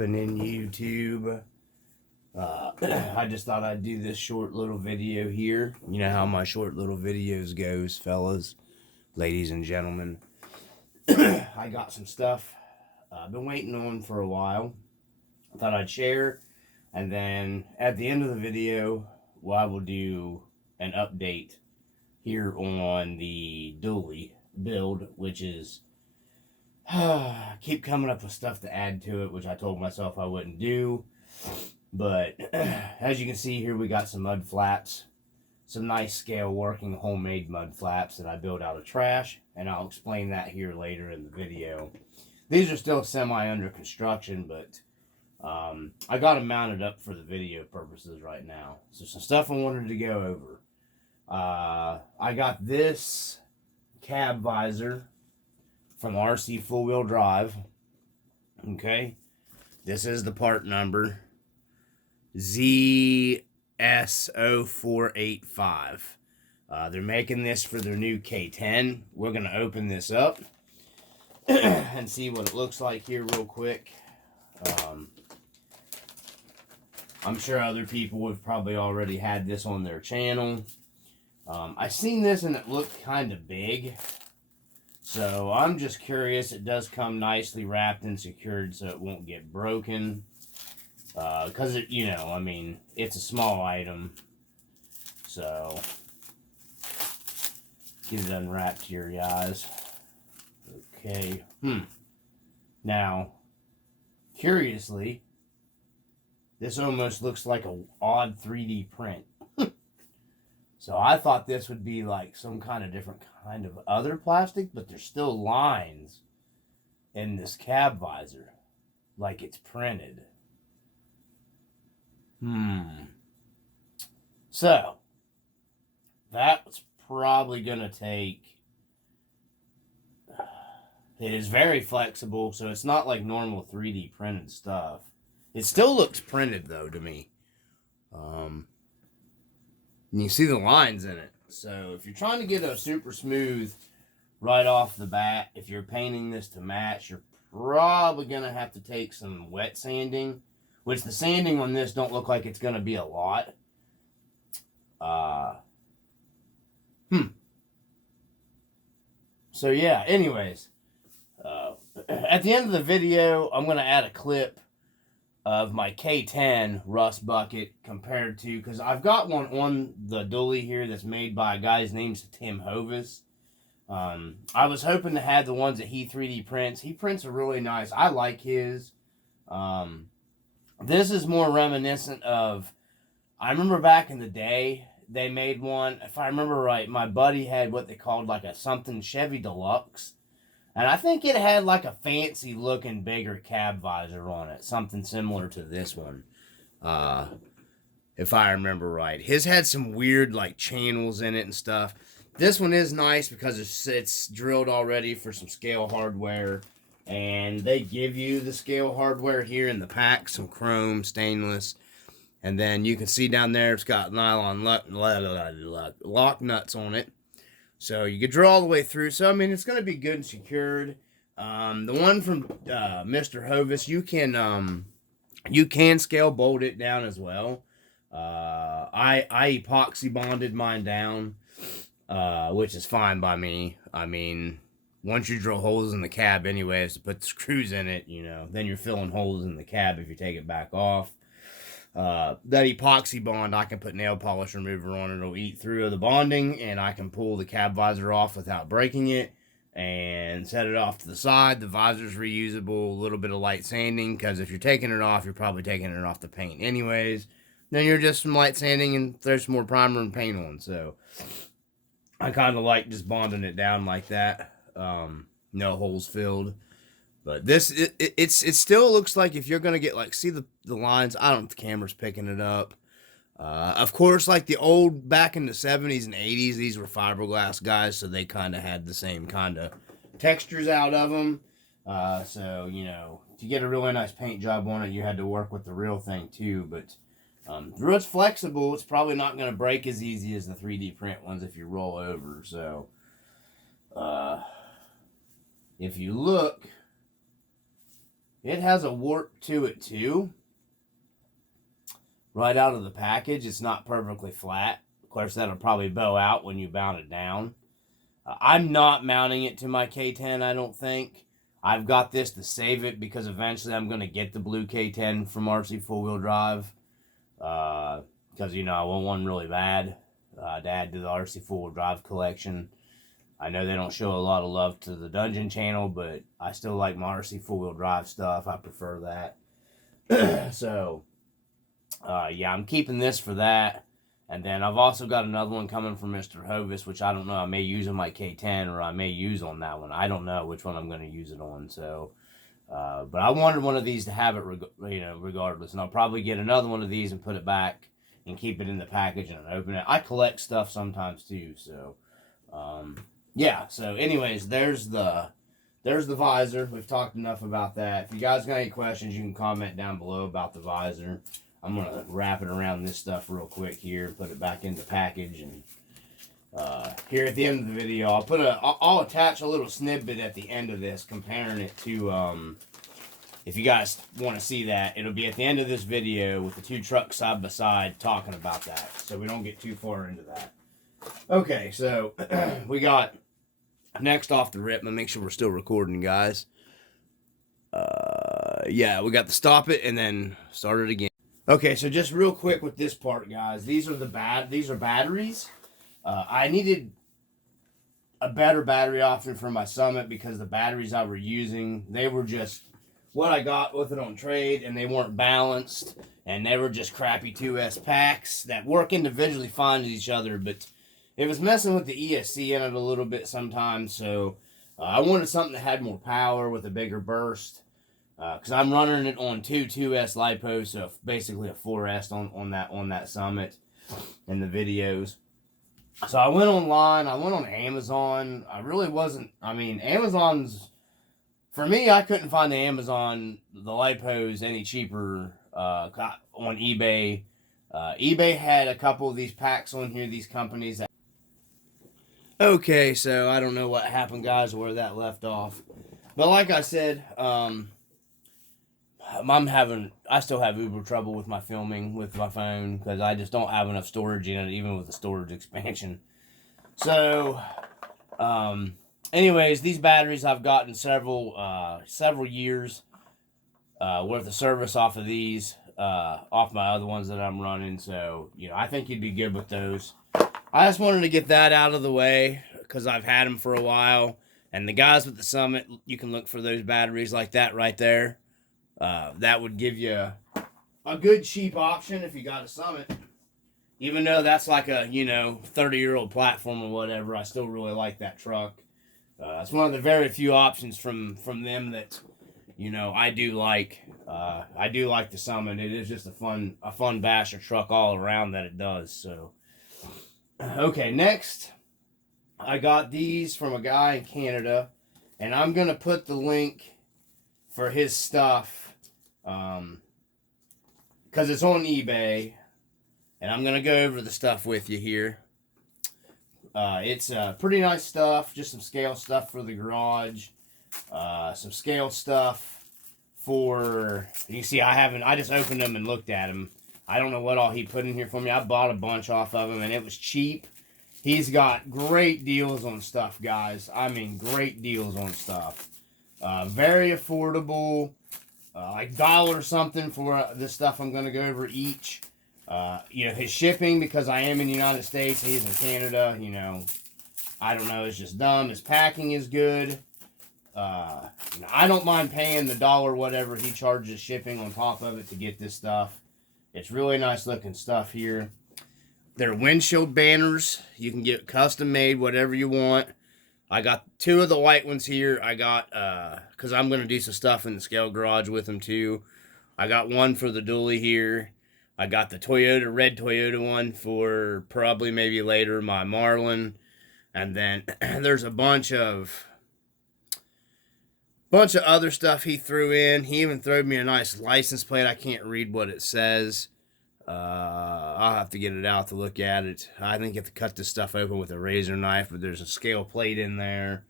happening, YouTube? I just thought I'd do this short little video here. You know how my short little videos goes, fellas, ladies and gentlemen. I got some stuff I've been waiting on for a while. I thought I'd share, and then at the end of the video, I will do an update here on the dually build, which is keep coming up with stuff to add to it, which I told myself I wouldn't do. But as you can see here, we got some mud flaps, some nice scale working homemade mud flaps that I built out of trash, and I'll explain that here later in the video. These are still semi under construction, but I got them mounted up for the video purposes right now. So some stuff I wanted to go over. I got this cab visor from Rc4wd Drive. Okay, this is the part number ZS0485. They're making this for their new K10. We're gonna open this up and see what it looks like here real quick. I'm sure other people have probably already had this on their channel. I seen this and it looked kind of big. So I'm just curious. It does come nicely wrapped and secured so it won't get broken. Because, you know, I mean, it's a small item. So, get it unwrapped here, guys. Okay. Now, curiously, this almost looks like an odd 3D print. So I thought this would be like some kind of different kind of other plastic, but there's still lines in this cab visor, like it's printed. So that's probably gonna take. It is very flexible, so it's not like normal 3D printed stuff. It still looks printed though to me. And you see the lines in it. So if you're trying to get a super smooth right off the bat, if you're painting this to match, you're probably going to have to take some wet sanding, which the sanding on this don't look like it's going to be a lot. So yeah, anyways, at the end of the video, I'm going to add a clip of my K10 rust bucket compared to, because I've got one on the dually here that's made by a guy's name's Tim Hovis. I was hoping to have the ones that he 3D prints. He prints a really nice. I like his. This is more reminiscent of, I remember back in the day, they made one, if I remember right, my buddy had what they called like a something Chevy Deluxe. And I think it had like a fancy looking bigger cab visor on it. Something similar to this one. If I remember right. His had some weird like channels in it and stuff. This one is nice because it's drilled already for some scale hardware. And they give you the scale hardware here in the pack. Some chrome, stainless. And then you can see down there it's got nylon lock nuts on it. So you can drill all the way through. So, I mean, it's going to be good and secured. The one from Mr. Hovis, you can scale bolt it down as well. I epoxy bonded mine down, which is fine by me. I mean, once you drill holes in the cab anyways to put the screws in it, you know, then you're filling holes in the cab if you take it back off. That epoxy bond, I can put nail polish remover on it. It'll eat through the bonding, and I can pull the cab visor off without breaking it and set it off to the side. The visor's reusable, a little bit of light sanding, because if you're taking it off, you're probably taking it off the paint anyways. Then you're just some light sanding and throw some more primer and paint on. So I kind of like just bonding it down like that. No holes filled. But this, it still looks like if you're going to get, like, see the lines, I don't know if the camera's picking it up. Of course, like the old, back in the 70s and 80s, these were fiberglass guys, so they kind of had the same kind of textures out of them. So, you know, to get a really nice paint job on it, you had to work with the real thing, too. But through it's flexible, it's probably not going to break as easy as the 3D print ones if you roll over. So, if you look it has a warp to it too. Right out of the package, it's not perfectly flat. Of course, that'll probably bow out when you mount it down. I'm not mounting it to my K10, I don't think. I've got this to save it because eventually I'm going to get the blue K10 from Rc4wd Drive. Because, you know, I want one really bad to add to the Rc4wd Drive collection. I know they don't show a lot of love to the Dungeon channel, but I still like my Rc4wd Drive stuff. I prefer that. So, yeah, I'm keeping this for that. And then I've also got another one coming from Mr. Hovis, which I don't know. I may use on my K10 or I may use on that one. I don't know which one I'm going to use it on. So, but I wanted one of these to have it, regardless. And I'll probably get another one of these and put it back and keep it in the package and open it. I collect stuff sometimes too. So, yeah. So, anyways, there's the visor. We've talked enough about that. If you guys got any questions, you can comment down below about the visor. I'm going to wrap it around this stuff real quick here, put it back in the package, and here at the end of the video, I'll attach a little snippet at the end of this comparing it to, if you guys want to see that, it'll be at the end of this video with the two trucks side by side talking about that, so we don't get too far into that. Okay, so we got, next off the rip, I'm going to make sure we're still recording, guys. Yeah, we got the stop it and then start it again. Okay, so just real quick with this part, guys. These are batteries. I needed a better battery option for my Summit because the batteries I were using, they were just what I got with it on trade, and they weren't balanced, and they were just crappy 2S packs that work individually fine with each other, but it was messing with the ESC in it a little bit sometimes, so I wanted something that had more power with a bigger burst. Because I'm running it on two 2S LiPos, so basically a 4S on that Summit in the videos. So I went online, I went on Amazon. I really wasn't, I mean, Amazon's, for me, I couldn't find the LiPos any cheaper on eBay. eBay had a couple of these packs on here, these companies that... Okay, so I don't know what happened, guys, where that left off. But like I said, I still have uber trouble with my filming with my phone because I just don't have enough storage in it, even with the storage expansion. So, anyways, these batteries I've gotten several years worth of service off of these, off my other ones that I'm running. So, you know, I think you'd be good with those. I just wanted to get that out of the way because I've had them for a while. And the guys with the Summit, you can look for those batteries like that right there. That would give you a good cheap option if you got a Summit. Even though that's like a, 30-year-old platform or whatever, I still really like that truck. It's one of the very few options from them that, I do like. I do like the Summit. It is just a fun basher truck all around that it does. So, okay, next, I got these from a guy in Canada, and I'm going to put the link for his stuff because it's on eBay, and I'm gonna go over the stuff with you here. It's pretty nice stuff, just some scale stuff for the garage, some scale stuff for, you see I just opened them and looked at them. I don't know what all he put in here for me. I bought a bunch off of him and it was cheap. He's got great deals on stuff, guys. I mean, great deals on stuff. Very affordable. Like $1 something for the stuff I'm going to go over each. His shipping, because I am in the United States, he's in Canada, I don't know, it's just dumb. His packing is good. I don't mind paying the $1 whatever he charges shipping on top of it to get this stuff. It's really nice looking stuff here. They're windshield banners. You can get custom made, whatever you want. I got 2 of the white ones here. I got, because I'm going to do some stuff in the scale garage with them too. I got one for the dually here. I got the red Toyota one for probably maybe later my Marlin. And then there's a bunch of other stuff he threw in. He even threw me a nice license plate. I can't read what it says. I'll have to get it out to look at it. I think you have to cut this stuff open with a razor knife, but there's a scale plate in there.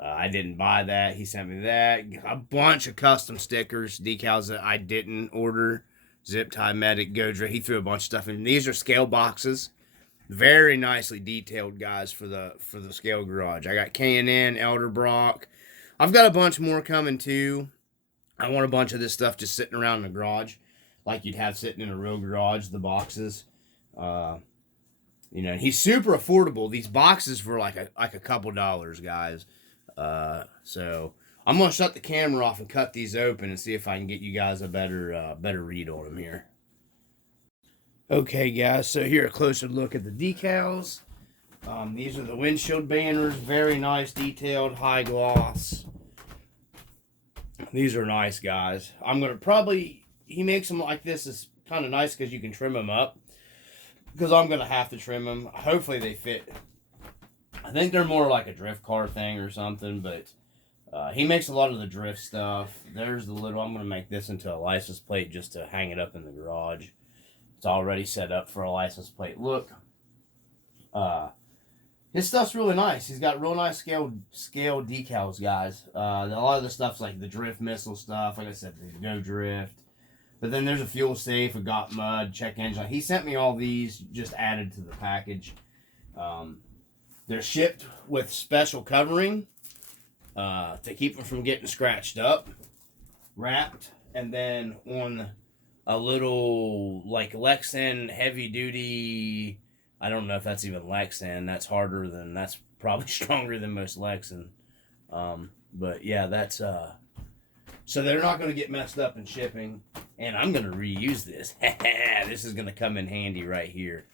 I didn't buy that. He sent me that. A bunch of custom stickers, decals that I didn't order. Zip tie, medic, Godra. He threw a bunch of stuff in. These are scale boxes. Very nicely detailed, guys, for the scale garage. I got K&N, Elderbrock. I've got a bunch more coming too. I want a bunch of this stuff just sitting around in the garage, like you'd have sitting in a real garage, the boxes. You know, he's super affordable. These boxes for like a couple dollars, guys. So I'm gonna shut the camera off and cut these open and see if I can get you guys a better read on them here. Okay, guys. So here a closer look at the decals. These are the windshield banners. Very nice, detailed, high gloss. These are nice, guys. I'm gonna probably, he makes them like this. Is kind of nice because you can trim them up. Because I'm gonna have to trim them. Hopefully they fit. I think they're more like a drift car thing or something, but he makes a lot of the drift stuff. There's the little, I'm going to make this into a license plate just to hang it up in the garage. It's already set up for a license plate look. His stuff's really nice. He's got real nice scale decals, guys. A lot of the stuff's like the drift missile stuff. Like I said, the no drift. But then there's a fuel safe, a got mud, check engine. He sent me all these just added to the package. They're shipped with special covering to keep them from getting scratched up, wrapped, and then on a little like Lexan heavy duty. I don't know if that's even Lexan. That's harder than, that's probably stronger than most Lexan. But yeah, that's so they're not going to get messed up in shipping, and I'm going to reuse this. This is going to come in handy right here.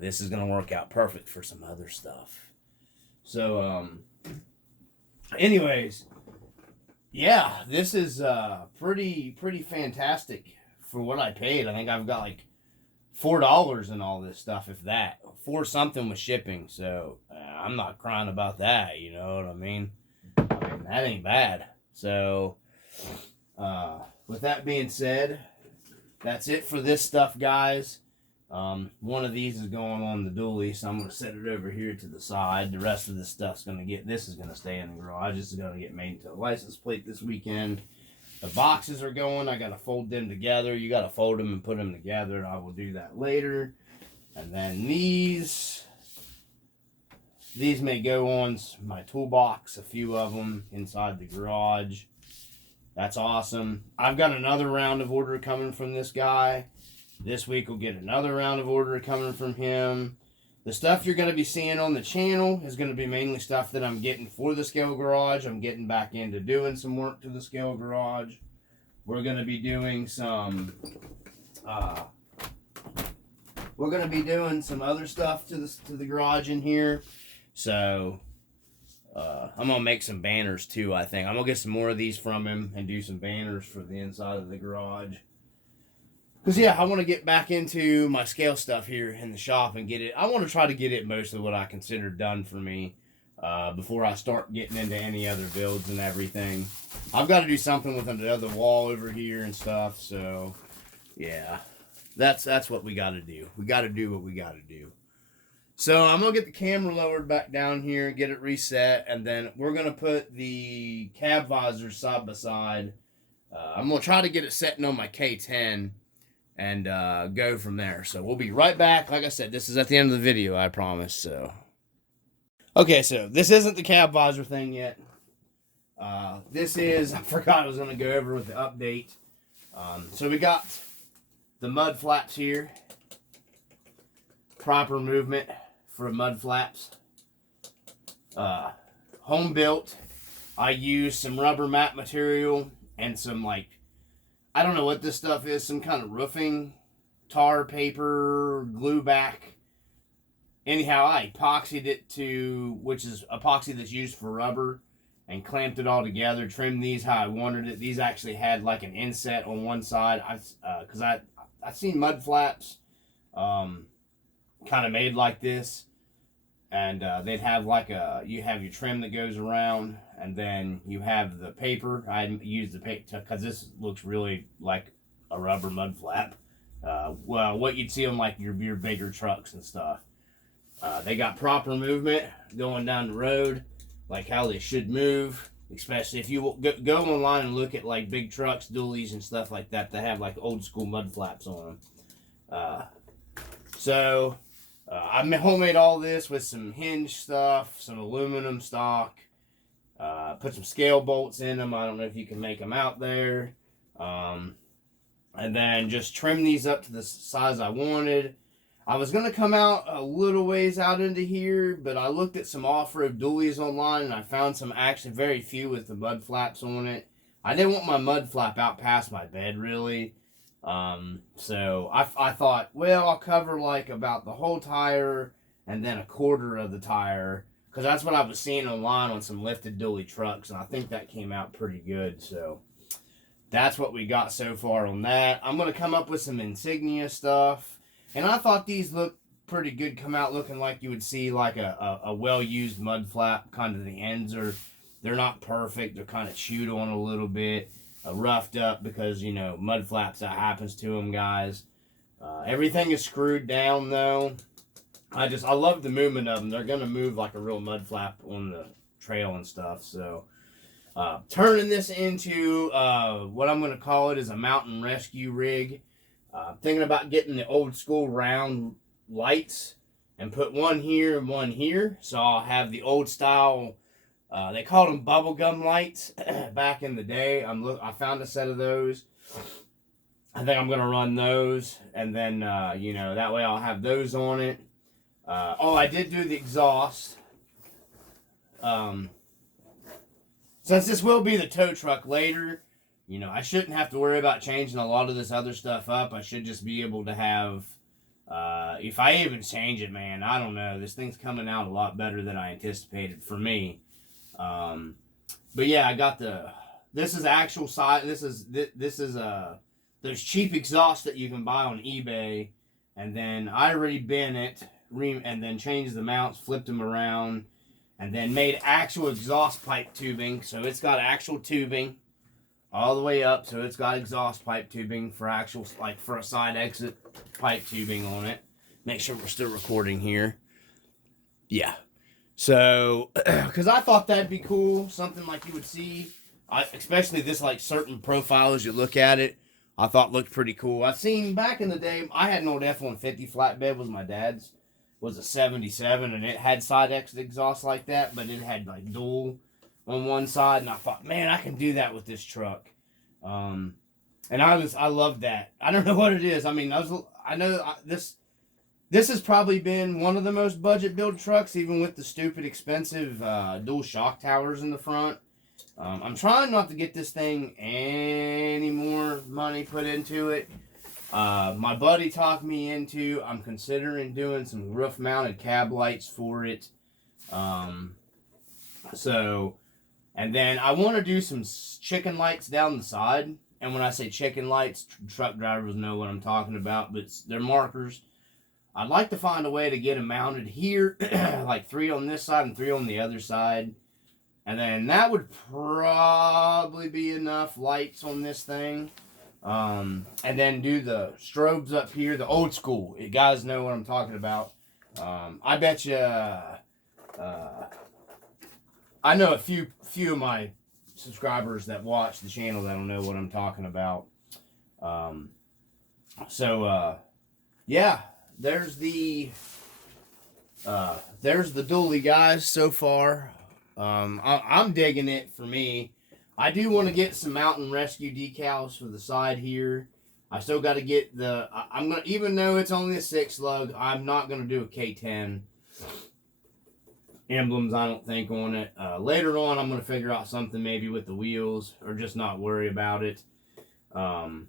This is going to work out perfect for some other stuff. So, anyways, yeah, this is pretty fantastic for what I paid. I think I've got like $4 in all this stuff, if that. $4 something with shipping. So, I'm not crying about that, you know what I mean? That ain't bad. So, with that being said, that's it for this stuff, guys. One of these is going on the dually, so I'm going to set it over here to the side. The rest of this stuff's going to get, this is going to stay in the garage. This is going to get made into a license plate this weekend. The boxes are going. I got to fold them together. You got to fold them and put them together. I will do that later. And then these may go on my toolbox, a few of them inside the garage. That's awesome. I've got another round of order coming from this guy. This week we'll get another round of order coming from him. The stuff you're going to be seeing on the channel is going to be mainly stuff that I'm getting for the scale garage. I'm getting back into doing some work to the scale garage. We're going to be doing some other stuff to the garage in here. So I'm going to make some banners too, I think. I'm going to get some more of these from him and do some banners for the inside of the garage. Because, yeah, I want to get back into my scale stuff here in the shop and get it. I want to try to get it mostly what I consider done for me before I start getting into any other builds and everything. I've got to do something with another wall over here and stuff. So, yeah, that's what we got to do. We got to do what we got to do. So, I'm going to get the camera lowered back down here, get it reset, and then we're going to put the cab visor side by side. I'm going to try to get it setting on my K10. And go from there. So we'll be right back. Like I said, this is at the end of the video, I promise. So, okay, so this isn't the cab visor thing yet. This is, I forgot I was going to go over with the update. So we got the mud flaps here. Proper movement for mud flaps. Home built. I used some rubber mat material and some like, I don't know what this stuff is, some kind of roofing, tar, paper, glue back. Anyhow, I epoxied it to, which is epoxy that's used for rubber, and clamped it all together, trimmed these how I wanted it. These actually had like an inset on one side, because I've seen mud flaps kind of made like this, and they'd have like you have your trim that goes around, and then you have the paper. I use the paper because this looks really like a rubber mud flap. Well, what you'd see on like your bigger trucks and stuff. They got proper movement going down the road. like how they should move. Especially if you go online and look at like big trucks, dualies, and stuff like that, they have like old school mud flaps on them. I homemade all this with some hinge stuff, some aluminum stock. Put some scale bolts in them. I don't know if you can make them out there. And then just trim these up to the size I wanted. I was going to come out a little ways out into here, but I looked at some off-road dualies online, and I found some actually very few with the mud flaps on it. I didn't want my mud flap out past my bed, really. So I thought, well, I'll cover like about the whole tire and then a quarter of the tire, because that's what I was seeing online on some lifted dually trucks, and I think that came out pretty good. So that's what we got so far on that. I'm going to come up with some insignia stuff. And I thought these looked pretty good, come out looking like you would see like a well-used mud flap. Kind of the ends they're not perfect. They're kind of chewed on a little bit, roughed up because, you know, mud flaps, that happens to them, guys. Everything is screwed down, though. I love the movement of them. They're going to move like a real mud flap on the trail and stuff. So, turning this into what I'm going to call it is a mountain rescue rig. Thinking about getting the old school round lights and put one here and one here. So I'll have the old style, they called them bubblegum lights back in the day. I found a set of those. I think I'm going to run those. And then, that way I'll have those on it. I did do the exhaust. Since this will be the tow truck later, I shouldn't have to worry about changing a lot of this other stuff up. I should just be able to have, if I even change it, man, I don't know. This thing's coming out a lot better than I anticipated for me. But yeah, I got this is actual size. This is those cheap exhausts that you can buy on eBay. And then I already bent it, and then changed the mounts, flipped them around, and then made actual exhaust pipe tubing. So it's got actual tubing all the way up, so it's got exhaust pipe tubing for actual, like for a side exit pipe tubing on it. Make sure we're still recording here. Yeah. So, because I thought that'd be cool, something like you would see, especially this like certain profile as you look at it, I thought looked pretty cool. I've seen back in the day, I had an old F-150 flatbed, was my dad's, was a 77, and it had side exit exhaust like that, but it had like dual on one side, and I thought, man, I can do that with this truck. And I love that. I don't know what it is. I mean, this has probably been one of the most budget build trucks, even with the stupid expensive dual shock towers in the front. I'm trying not to get this thing any more money put into it. My buddy talked me into, I'm considering doing some roof mounted cab lights for it. And then I want to do some chicken lights down the side. And when I say chicken lights, truck drivers know what I'm talking about, but they're markers. I'd like to find a way to get them mounted here, like 3 on this side and 3 on the other side. And then that would probably be enough lights on this thing. And then do the strobes up here, the old school. You guys know what I'm talking about. I bet you... I know a few of my subscribers that watch the channel that'll know what I'm talking about. Yeah, there's the dually, guys, so far. I'm digging it for me. I do want to get some mountain rescue decals for the side here. I still got to get I'm gonna, even though it's only a 6 lug, I'm not gonna do a K10 emblems, I don't think, on it. Later on, I'm going to figure out something maybe with the wheels, or just not worry about it. I'm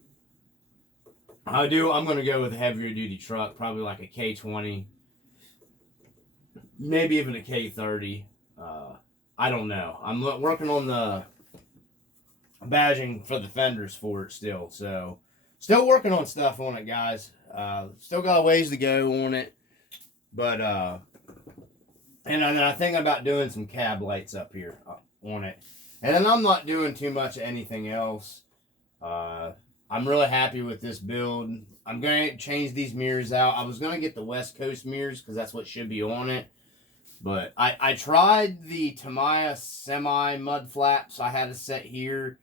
going to go with a heavier duty truck, probably like a K20, maybe even a K30. I don't know. I'm working on the badging for the fenders for it still, so still working on stuff on it, guys. Still got a ways to go on it, but and then I think about doing some cab lights up here on it. And then I'm not doing too much of anything else. I'm really happy with this build. I'm going to change these mirrors out. I was going to get the West Coast mirrors because that's what should be on it. But I tried the Tamiya semi mud flaps I had a set here.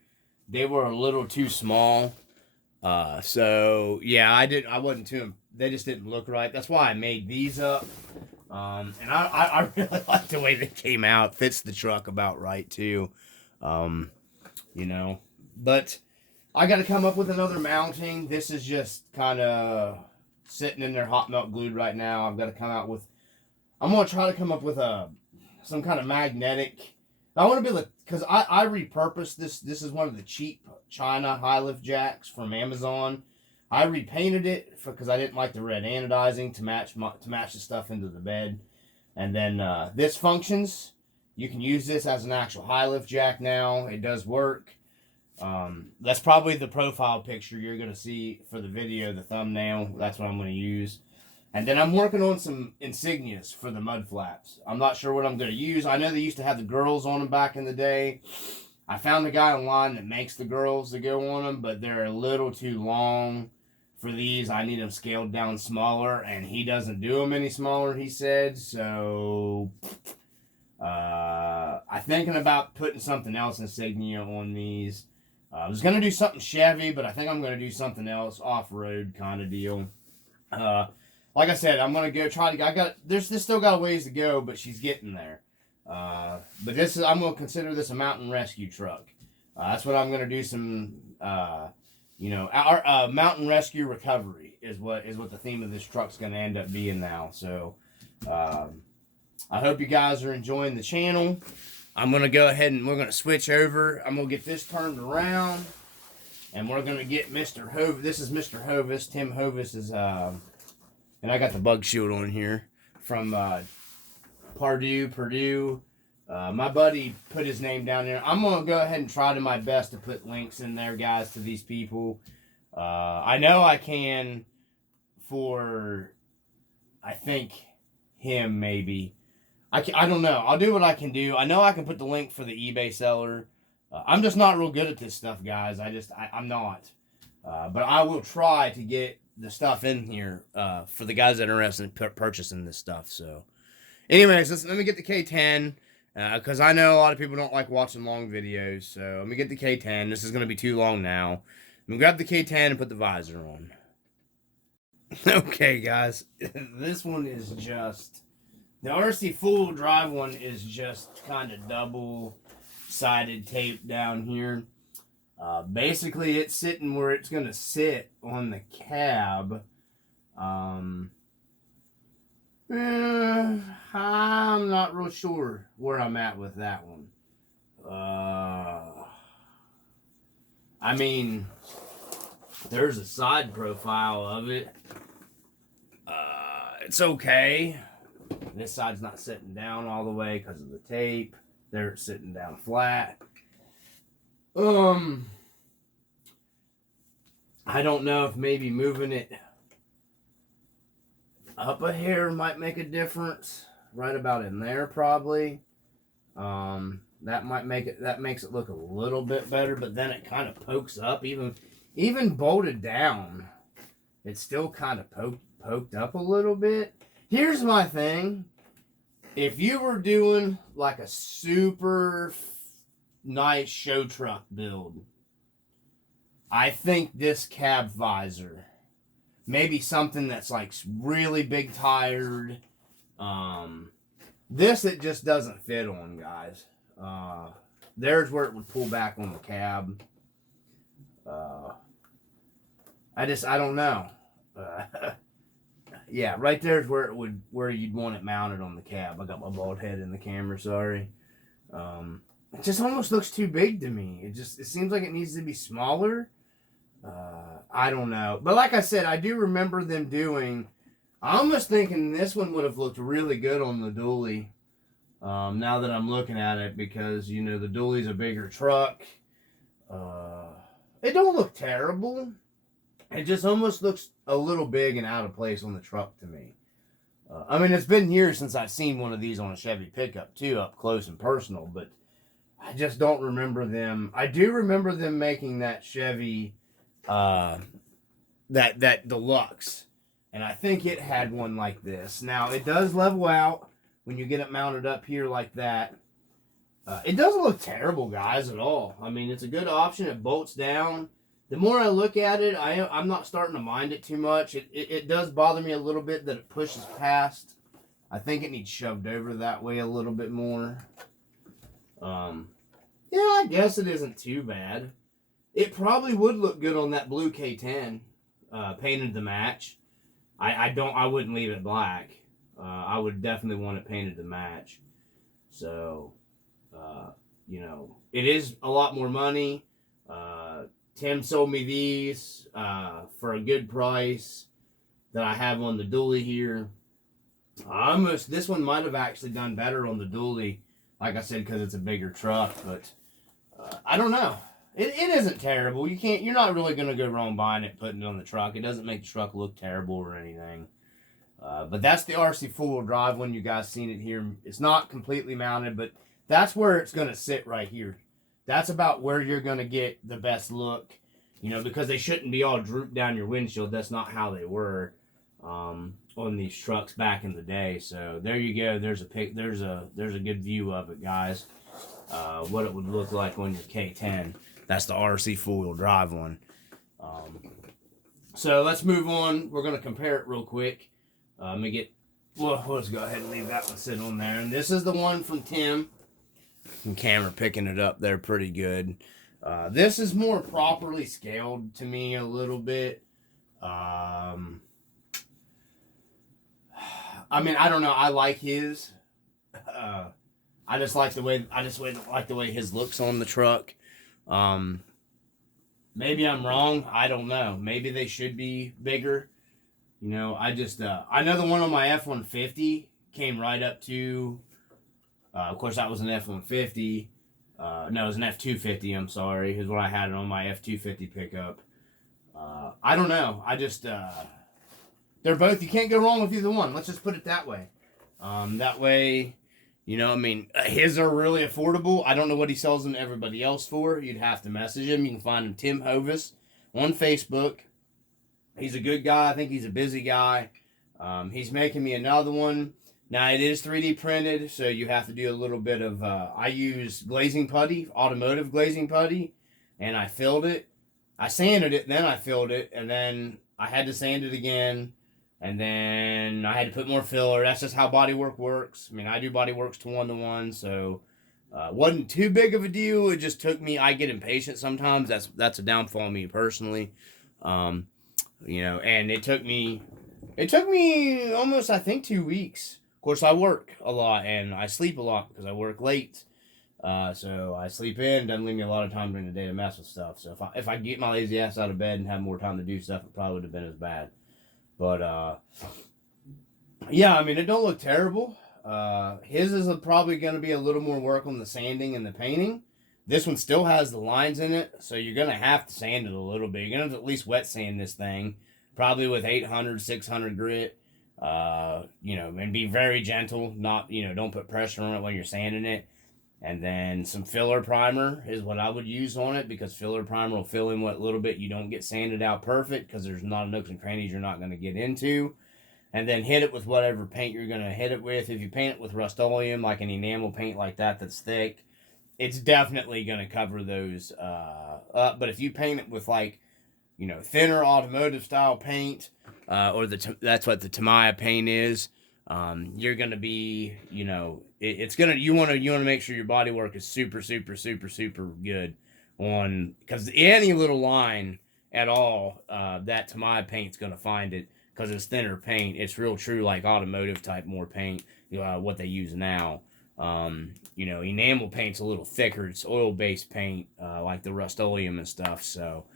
They were a little too small. So yeah, I wasn't too. They just didn't look right. That's why I made these up. And I really like the way they came out. Fits the truck about right too. You know, but I got to come up with another mounting. This is just kind of sitting in there hot melt glued right now. I've got to come out with. I'm gonna try to come up with some kind of magnetic. I want to be able to, because I repurposed this. This is one of the cheap China high lift jacks from Amazon. I repainted it because I didn't like the red anodizing to match the stuff into the bed. And then this functions. You can use this as an actual high lift jack now. It does work. That's probably the profile picture you're gonna see for the video, the thumbnail. That's what I'm gonna use. And then I'm working on some insignias for the mud flaps. I'm not sure what I'm going to use. I know they used to have the girls on them back in the day. I found a guy online that makes the girls to go on them, but they're a little too long for these. I need them scaled down smaller, and he doesn't do them any smaller, he said. So I'm thinking about putting something else insignia on these. I was going to do something Chevy, but I think I'm going to do something else off-road kind of deal. Like I said, I'm gonna go try to. There's still got a ways to go, but she's getting there. But I'm gonna consider this a mountain rescue truck. That's what I'm gonna do. Some, our mountain rescue recovery is what the theme of this truck's gonna end up being now. So, I hope you guys are enjoying the channel. I'm gonna go ahead and we're gonna switch over. I'm gonna get this turned around, and we're gonna get Mr. Hovis. This is Mr. Hovis. Tim Hovis is and I got the bug shield on here from Purdue. My buddy put his name down there. I'm going to go ahead and try to my best to put links in there, guys, to these people. I know I can for, I think, him maybe. I don't know. I'll do what I can do. I know I can put the link for the eBay seller. I'm just not real good at this stuff, guys. I'm not. But I will try to get the stuff in here for the guys that are interested in purchasing this stuff. So anyways, let me get the K10 because I know a lot of people don't like watching long videos. So let me get the K10. This is going to be too long now. I'm going to grab the K10 and put the visor on. Okay, guys. This one is just... The Rc4wd drive one is just kind of double-sided tape down here. Basically, it's sitting where it's going to sit on the cab. I'm not real sure where I'm at with that one. I mean, there's a side profile of it. It's okay. This side's not sitting down all the way because of the tape. There it's sitting down flat. I don't know if maybe moving it up a hair might make a difference. Right about in there, probably. That makes it look a little bit better, but then it kind of pokes up, even bolted down. It's still kind of poked up a little bit. Here's my thing. If you were doing like a super nice show truck build, I think this cab visor, maybe something that's like really big tired, this it just doesn't fit on, guys. There's where it would pull back on the cab. I don't know. Yeah, right there's where you'd want it mounted on the cab. I got my bald head in the camera, sorry. It just almost looks too big to me. It seems like it needs to be smaller. I don't know. But like I said, I do remember them doing... I'm almost thinking this one would have looked really good on the dually. Now that I'm looking at it, because, the dually's a bigger truck. It don't look terrible. It just almost looks a little big and out of place on the truck to me. I mean, it's been years since I've seen one of these on a Chevy pickup, too, up close and personal, but I just don't remember them. I do remember them making that Chevy, that deluxe, and I think it had one like this. Now, it does level out. when you get it mounted up here like that. It doesn't look terrible, guys, at all. I mean, it's a good option. It bolts down. The more I look at it, I'm not starting to mind it too much. It does bother me a little bit that it pushes past. I think it needs shoved over that way a little bit more. Yeah, I guess it isn't too bad. It probably would look good on that blue K10, painted to match. I wouldn't leave it black. I would definitely want it painted to match. So, you know, it is a lot more money. Tim sold me these for a good price that I have on the dually here. This one might have actually done better on the dually, like I said, because it's a bigger truck. But I don't know. It isn't terrible. You're not really gonna go wrong buying it, putting it on the truck. It doesn't make the truck look terrible or anything. But that's the Rc4wd Drive one. You guys seen it here. It's not completely mounted, but that's where it's gonna sit right here. That's about where you're going to get the best look, you know, because they shouldn't be all drooped down your windshield. That's not how they were on these trucks back in the day. So there you go. There's a good view of it, guys. What it would look like on your K10. That's the Rc4wd Drive one. So let's move on. We're going to compare it real quick. Let's go ahead and leave that one sit on there. And this is the one from Tim. And camera picking it up there pretty good. This is more properly scaled to me a little bit. I mean, I don't know. I like his. I just like the way his looks on the truck. Maybe I'm wrong. I don't know. Maybe they should be bigger. You know, I know the one on my F-150 came right up to. Of course, that was an F-150. No, it was an F-250, I'm sorry. Is what I had it on my F-250 pickup. I don't know. They're both, you can't go wrong with either one. Let's just put it that way. That way, you know, I mean, his are really affordable. I don't know what he sells them to everybody else for. You'd have to message him. You can find him, Tim Hovis, on Facebook. He's a good guy. I think he's a busy guy. He's making me another one. Now, it is 3D printed, so you have to do a little bit of, I use glazing putty, automotive glazing putty, and I filled it. I sanded it, then I filled it, and then I had to sand it again, and then I had to put more filler. That's just how bodywork works. I mean, I do bodyworks to 1-to-1, so wasn't too big of a deal. It just took me, I get impatient sometimes. That's a downfall of me personally. You know, and it took me almost, I think, 2 weeks. Of course, I work a lot, and I sleep a lot because I work late. So I sleep in, doesn't leave me a lot of time during the day to mess with stuff. So if I get my lazy ass out of bed and have more time to do stuff, it probably would have been as bad. But, yeah, I mean, it don't look terrible. His is probably going to be a little more work on the sanding and the painting. This one still has the lines in it, so you're going to have to sand it a little bit. You're going to have to at least wet sand this thing, probably with 800, 600 grit. You know, and be very gentle, not, you know, don't put pressure on it when you're sanding it. And then some filler primer is what I would use on it, because filler primer will fill in what little bit you don't get sanded out perfect, because there's not nooks and crannies you're not going to get into. And then hit it with whatever paint you're going to hit it with. If you paint it with Rust-Oleum, like an enamel paint like that that's thick, it's definitely going to cover those up. But if you paint it with, like, you know, thinner automotive style paint, or that's what the Tamiya paint is, you're gonna be, you know, you want to make sure your bodywork is super good on, because any little line at all, that Tamiya paint's gonna find it, because it's thinner paint. It's real true, like automotive type more paint, what they use now. You know, enamel paint's a little thicker. It's oil-based paint, like the Rust-Oleum and stuff. So,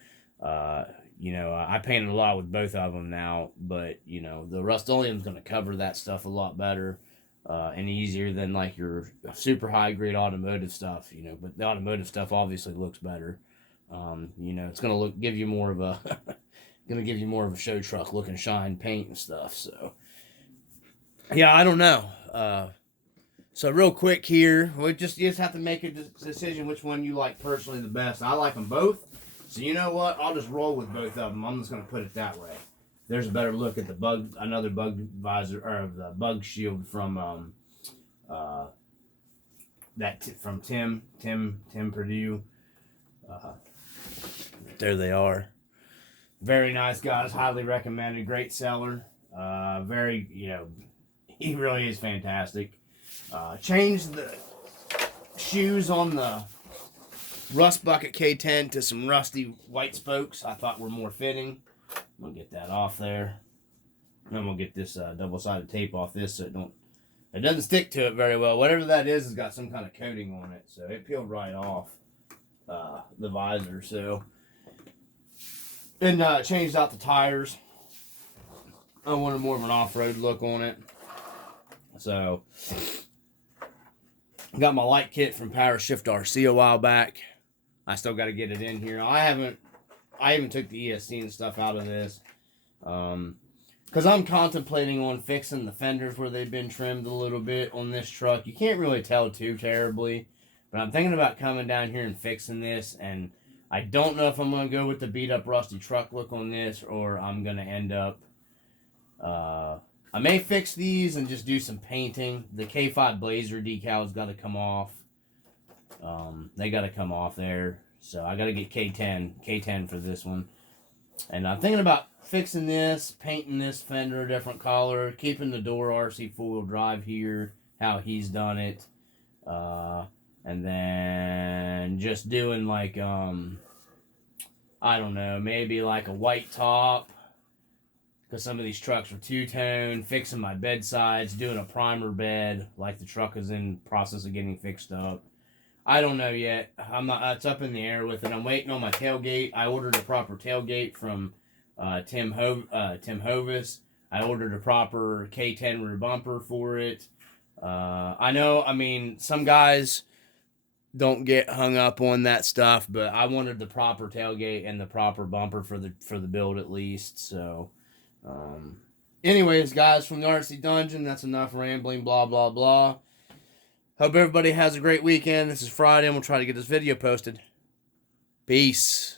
you know, I painted a lot with both of them now, but, you know, the Rust-Oleum's going to cover that stuff a lot better and easier than, like, your super high-grade automotive stuff, you know. But the automotive stuff obviously looks better. You know, it's going to give you more of a show truck look and shine paint and stuff. So, yeah, I don't know. So real quick here, you just have to make a decision which one you like personally the best. I like them both. So you know what? I'll just roll with both of them. I'm just going to put it that way. There's a better look at another bug visor, or the bug shield from From Tim Purdue. There they are. Very nice guys. Highly recommended. Great seller. Very, he really is fantastic. Changed the shoes on the Rust Bucket K10 to some rusty white spokes I thought were more fitting. I'm going to get that off there. And I'm going to get this double-sided tape off this so it doesn't stick to it very well. Whatever that is has got some kind of coating on it, so it peeled right off the visor. So, and changed out the tires. I wanted more of an off-road look on it. So, got my light kit from Power Shift RC a while back. I still got to get it in here. I even took the ESC and stuff out of this. Because I'm contemplating on fixing the fenders where they've been trimmed a little bit on this truck. You can't really tell too terribly. But I'm thinking about coming down here and fixing this. And I don't know if I'm going to go with the beat up rusty truck look on this. Or I'm going to end up... I may fix these and just do some painting. The K5 Blazer decals got to come off. They got to come off there. So I got to get K10 for this one. And I'm thinking about fixing this, painting this fender a different color, keeping the door Rc4wd drive here, how he's done it. And then just doing like, I don't know, maybe like a white top. Because some of these trucks are two-tone, fixing my bed sides, doing a primer bed, like the truck is in process of getting fixed up. I don't know yet. It's up in the air with it. I'm waiting on my tailgate. I ordered a proper tailgate from Tim Hovis. I ordered a proper K10 rear bumper for it. Some guys don't get hung up on that stuff, but I wanted the proper tailgate and the proper bumper for the build at least. So, anyways, guys, from the RC Dungeon, that's enough rambling, blah, blah, blah. Hope everybody has a great weekend. This is Friday, and we'll try to get this video posted. Peace.